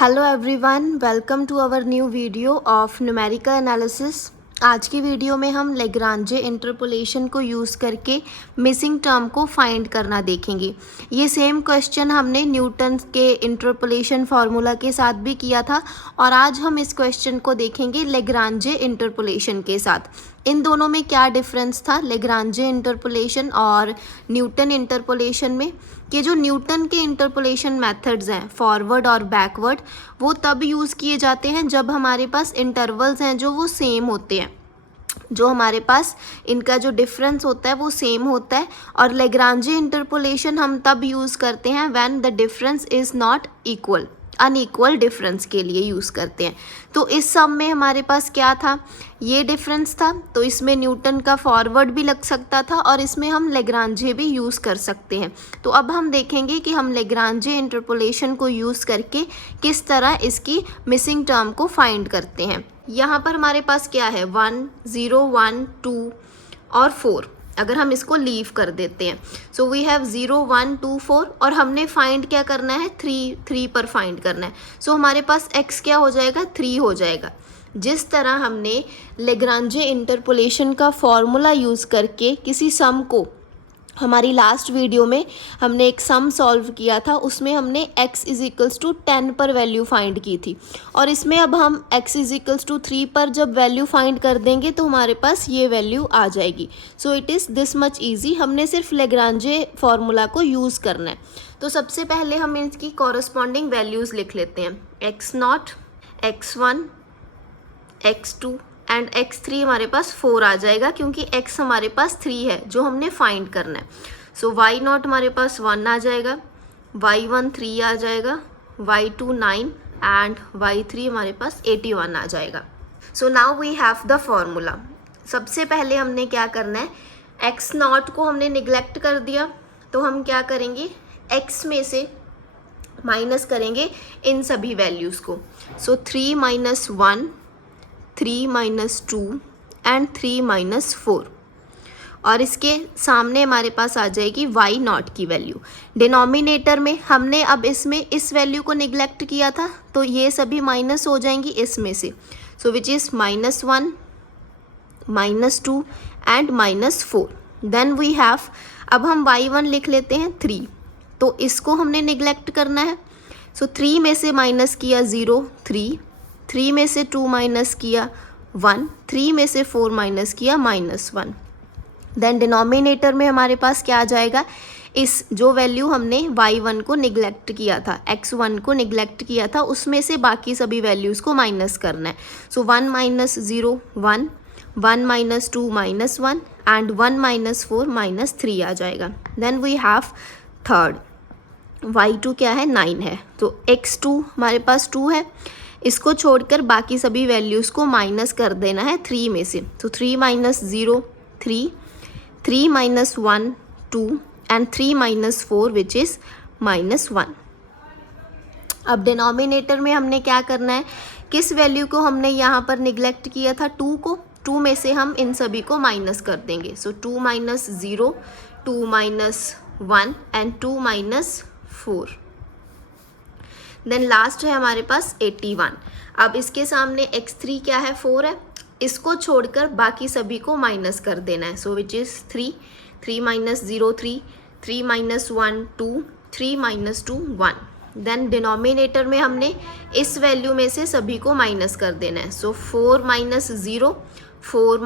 Hello everyone, welcome to our new video of numerical analysis. आज की video में हम लेग्रांजे इंटरपोलेशन को यूज़ करके मिसिंग टर्म को फाइंड करना देखेंगे। ये सेम क्वेश्चन हमने न्यूटन के इंटरपोलेशन फार्मूला के साथ भी किया था और आज हम इस क्वेश्चन को देखेंगे लेग्रांजे इंटरपोलेशन के साथ। इन दोनों में क्या डिफरेंस था लेग्रांजे इंटरपोलेशन और न्यूटन इंटरपोलेशन में, कि जो न्यूटन के इंटरपोलेशन मेथड्स हैं फॉरवर्ड और बैकवर्ड, वो तब यूज़ किए जाते हैं जब हमारे पास इंटरवल्स हैं जो वो सेम होते हैं, जो हमारे पास इनका जो डिफरेंस होता है वो सेम होता है। और लेग्रांजे इंटरपोलेशन हम तब यूज़ करते हैं when the difference is not equal, unequal difference के लिए यूज़ करते हैं। तो इस सम में हमारे पास क्या था, ये डिफरेंस था, तो इसमें न्यूटन का फॉरवर्ड भी लग सकता था और इसमें हम लेग्रांजे भी यूज़ कर सकते हैं। तो अब हम देखेंगे कि हम लेग्रांजे इंटरपोलेशन को यूज़ करके किस तरह इसकी मिसिंग टर्म को फाइंड करते हैं। यहाँ पर हमारे पास क्या है 1, 0, 1, 2 और 4। अगर हम इसको लीव कर देते हैं, सो वी हैव 0, 1, 2, 4 और हमने फाइंड क्या करना है 3 पर फाइंड करना है। सो हमारे पास x क्या हो जाएगा 3 हो जाएगा। जिस तरह हमने लेग्रांजे इंटरपोलेशन का फॉर्मूला यूज़ करके किसी सम को, हमारी लास्ट वीडियो में हमने एक सम सॉल्व किया था, उसमें हमने x = 10 पर वैल्यू फाइंड की थी और इसमें अब हम x = 3 पर जब वैल्यू फाइंड कर देंगे तो हमारे पास ये वैल्यू आ जाएगी। So it is this much easy. हमने सिर्फ लेग्रांजे फार्मूला को यूज़ करना है। तो सबसे पहले हम इसकी कॉरस्पॉन्डिंग वैल्यूज़ लिख लेते हैं। x0, x1, x2 and x3 हमारे पास 4 आ जाएगा क्योंकि x हमारे पास 3 है जो हमने फाइंड करना है। सो y0 हमारे पास 1 आ जाएगा, y1 3 आ जाएगा, y2 9 एंड y3 हमारे पास 81 आ जाएगा। So now we have the formula. सबसे पहले हमने क्या करना है, x0 को हमने निगलेक्ट कर दिया, तो हम क्या करेंगे x में से माइनस करेंगे इन सभी वैल्यूज़ को। सो 3 - 1, 3 - 2 एंड 3 - 4 और इसके सामने हमारे पास आ जाएगी y0 की वैल्यू। डिनोमिनेटर में हमने अब इसमें इस वैल्यू को निगलेक्ट किया था तो ये सभी माइनस हो जाएंगी इसमें से। So which is -1, -2 and -4। Then we have, अब हम y1 लिख लेते हैं 3, तो इसको हमने निगलेक्ट करना है। सो 3 में से माइनस किया 0, 3 में से 2 माइनस किया 1, 3 में से 4 माइनस किया -1। देन डिनोमिनेटर में हमारे पास क्या आ जाएगा, इस जो वैल्यू हमने y1 को निगलेक्ट किया था, x1 को निगलेक्ट किया था, उसमें से बाकी सभी वैल्यूज़ को माइनस करना है। सो 1 - 0 1, 1 - 2 -1 एंड 1 - 4 -3 आ जाएगा। Then we have third, y2 क्या है 9 है, तो x2 हमारे पास 2 है, इसको छोड़कर बाकी सभी वैल्यूज़ को माइनस कर देना है 3 में से। तो 3 - 0 3, 3 - 1 2 एंड 3 - 4 विच इज़ -1। अब डिनोमिनेटर में हमने क्या करना है, किस वैल्यू को हमने यहाँ पर निगलेक्ट किया था 2 को, 2 में से हम इन सभी को माइनस कर देंगे। सो 2 - 0, 2 - 1 एंड 2 - 4। देन लास्ट है हमारे पास 81। अब इसके सामने x3 क्या है 4 है, इसको छोड़कर बाकी सभी को माइनस कर देना है। सो विच इज़ 3, 3 - 0 3, 3 - 1 2, 3 - 2 1। देन डिनोमिनेटर में हमने इस वैल्यू में से सभी को माइनस कर देना है। सो 4 - 0, 4 -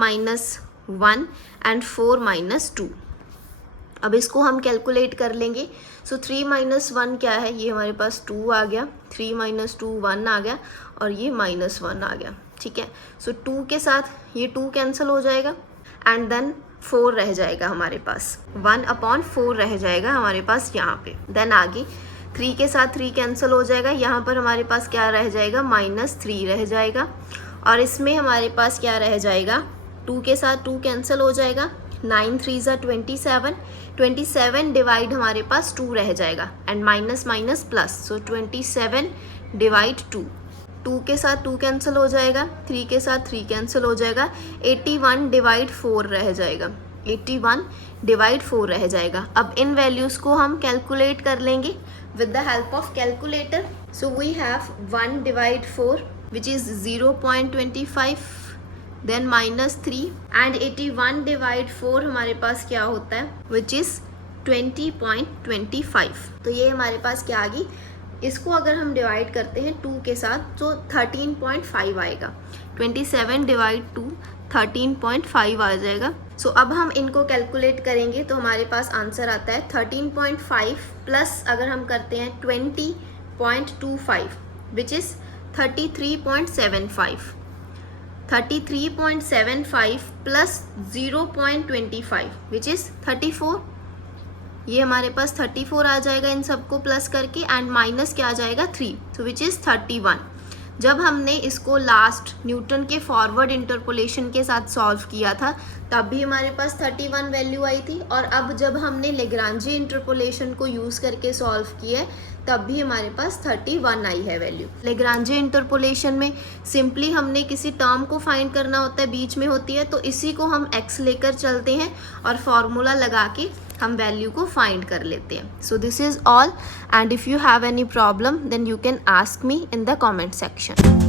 1 एंड 4 - 2। अब इसको हम कैलकुलेट कर लेंगे। सो 3 - 1 क्या है, ये हमारे पास 2 आ गया, 3 - 2 1 आ गया और ये -1 आ गया। ठीक है, सो 2 के साथ ये 2 कैंसिल हो जाएगा एंड देन 4 रह जाएगा हमारे पास, 1/4 रह जाएगा हमारे पास यहाँ पे। देन आगे 3 के साथ 3 कैंसिल हो जाएगा, यहाँ पर हमारे पास क्या रह जाएगा -3 रह जाएगा और इसमें हमारे पास क्या रह जाएगा, 2 के साथ 2 कैंसिल हो जाएगा, 9 3 = 27, 27 डिवाइड हमारे पास 2 रह जाएगा एंड माइनस माइनस प्लस, सो 27 / 2, 2 के साथ 2 कैंसिल हो जाएगा, 3 के साथ 3 कैंसिल हो जाएगा, 81 / 4 रह जाएगा, 81 / 4 रह जाएगा। अब इन वैल्यूज़ को हम कैलकुलेट कर लेंगे with the help of calculator. So we have 1 divide 4 which is 0.25, then minus 3 and 81 divide 4 हमारे पास क्या होता है which is 20.25. तो ये हमारे पास क्या आ गई, इसको अगर हम डिवाइड करते हैं 2 के साथ तो 13.5 आएगा. 27 डिवाइड 2 13.5 आ जाएगा. सो अब हम इनको कैलकुलेट करेंगे तो हमारे पास आंसर आता है 13.5 प्लस अगर हम करते हैं 20.25 which is 33.75. 33.75 plus 0.25 which is 34. ये हमारे पास 34 आ जाएगा इन सबको प्लस करके एंड माइनस क्या आ जाएगा 3, सो विच इज़ 31. जब हमने इसको लास्ट न्यूटन के फॉरवर्ड इंटरपोलेशन के साथ सॉल्व किया था तब भी हमारे पास 31 वैल्यू आई थी, और अब जब हमने लेग्रांजे इंटरपोलेशन को यूज़ करके सॉल्व किया है तब भी हमारे पास 31 आई है वैल्यू. लेग्रांजे इंटरपोलेशन में सिंपली हमने किसी टर्म को फाइंड करना होता है, बीच में होती है, तो इसी को हम x लेकर चलते हैं और फॉर्मूला लगा के हम वैल्यू को फाइंड कर लेते हैं. So this is all, and if you have any problem then you can ask me in the comment section.